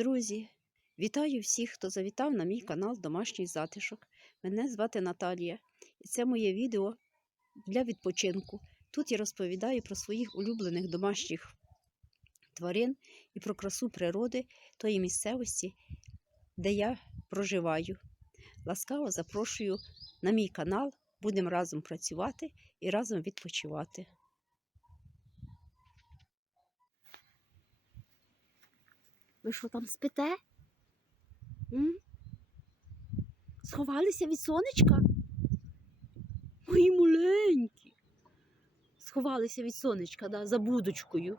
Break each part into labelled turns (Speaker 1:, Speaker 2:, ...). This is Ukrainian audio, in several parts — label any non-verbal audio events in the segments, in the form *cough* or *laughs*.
Speaker 1: Друзі, вітаю всіх, хто завітав на мій канал Домашній затишок. Мене звати Наталія, і це моє відео для відпочинку. Тут я розповідаю про своїх улюблених домашніх тварин і про красу природи тої місцевості, де я проживаю. Ласкаво запрошую на мій канал. Будемо разом працювати і разом відпочивати. Ви що там спите? М? Сховалися від сонечка? Мої маленькі. Сховалися від сонечка, да, за будочкою.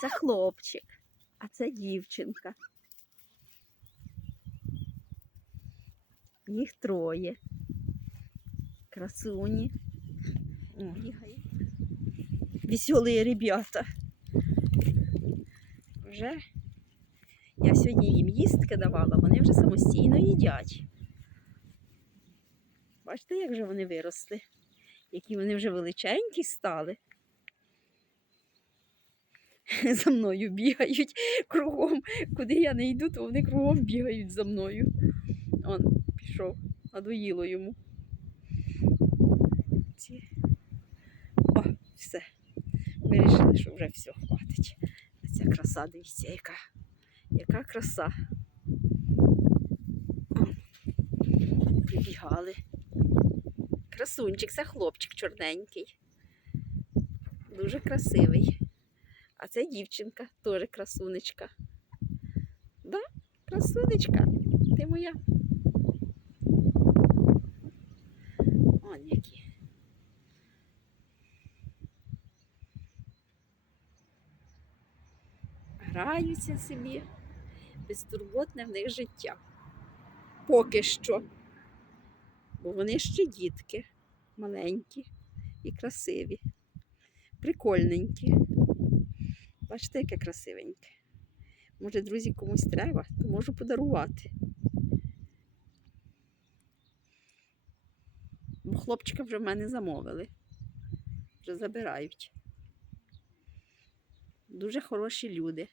Speaker 1: Це хлопчик, а це дівчинка. Їх троє. Красуні. Веселі ребята. Вже я сьогодні їм їстки давала, вони вже самостійно їдять. Бачите, як же вони виросли, які вони вже величенькі стали. *laughs* За мною бігають кругом. Куди я не йду, то вони кругом бігають за мною. Он пішов, надоїло йому. Ці о, все. Вирішили, що вже все хватить. Ця краса, дивіться, яка, яка краса. Прибігали. Красунчик, це хлопчик чорненький. Дуже красивий. А це дівчинка, теж красунечка. Да, красунечка, ти моя. Он які. Граються собі, безтурботне в них життя. Поки що. Бо вони ще дітки, маленькі і красиві, прикольненькі. Бачите, яке красивеньке. Може, друзі, комусь треба, то можу подарувати. Бо хлопчика вже в мене замовили, вже забирають. Дуже хороші люди.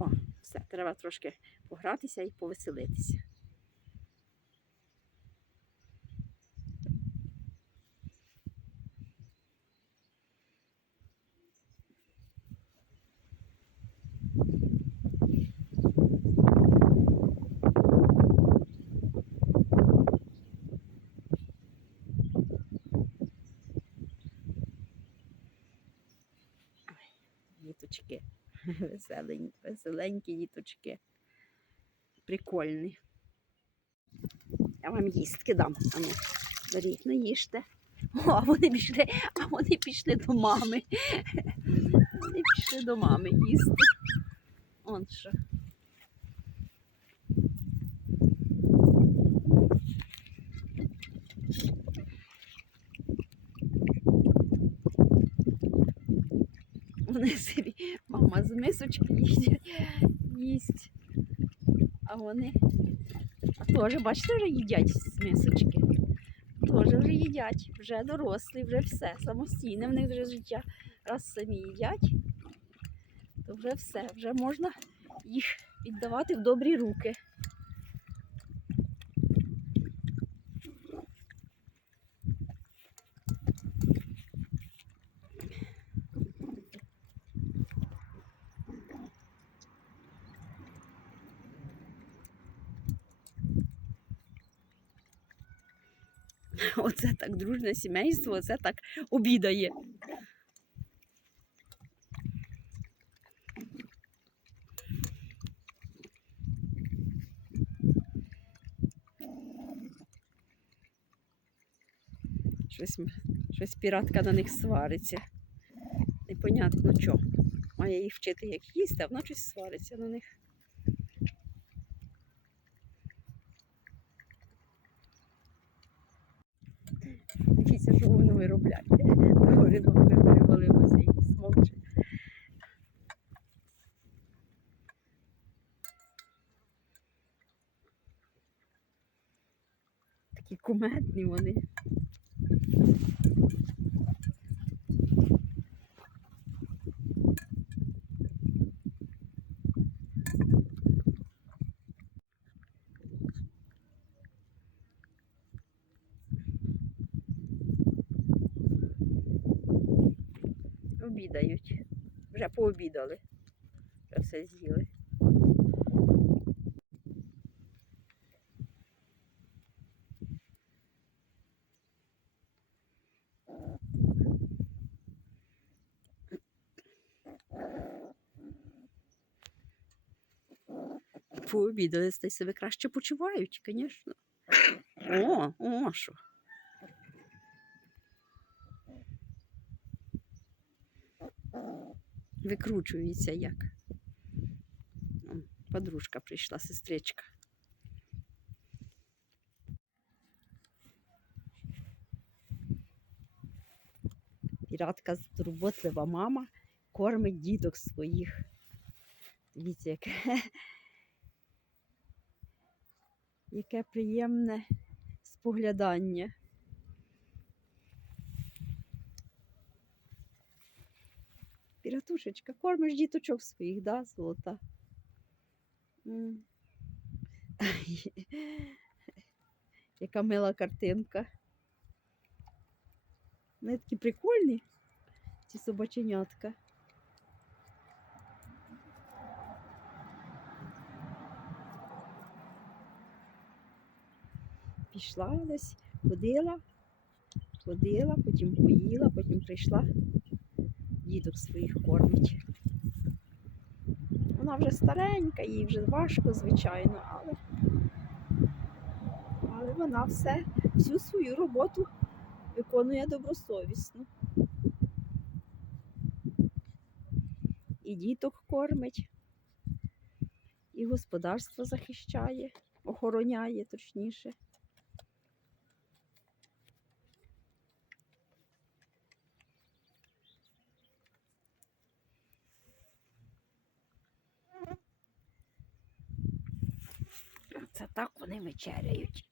Speaker 1: О, все, треба трошки погратися і повеселитися. Діточки. *laughs* Веселенькі, веселенькі діточки. Прикольні. Я вам їстки дам. Ану, беріть, ну їжте. О, а вони пішли, а вони пішли до мами. Вони пішли до мами їсти. Он що. Вони собі, мама з мисочки їсть. А вони теж, бачите, вже їдять з мисочки. Теж вже їдять, вже дорослі, вже все. Самостійне в них вже життя. Раз самі їдять, то вже все, вже можна їх віддавати в добрі руки. *laughs* Оце так дружне сімейство, оце так обідає. Щось, щось піратка на них свариться. Непонятно що. Має їх вчити, як їсти, а вона щось свариться на них. Виробляє. *laughs* Говорить, вони навалилося і смокче. Такі куметні вони. Обідають. Вже пообідали. Вже все з'їли. Пообідали, та себе краще почувають, звісно. О, о, що. Викручується як. Подружка прийшла, сестричка. Піратка турботлива мама кормить діток своїх. Дивіться, яке, *laughs* яке приємне споглядання. Піратушечка, кормиш діточок своїх, да, золота? *laughs* Яка мила картинка. Вони такі прикольні, ці собаченятка. Пішла десь, ходила, ходила, потім поїла, потім прийшла, діток своїх кормить. Вона вже старенька, їй вже важко, звичайно, але, але вона все, всю свою роботу виконує добросовісно. І діток кормить, і господарство захищає, охороняє точніше. Це так вони вечеряють.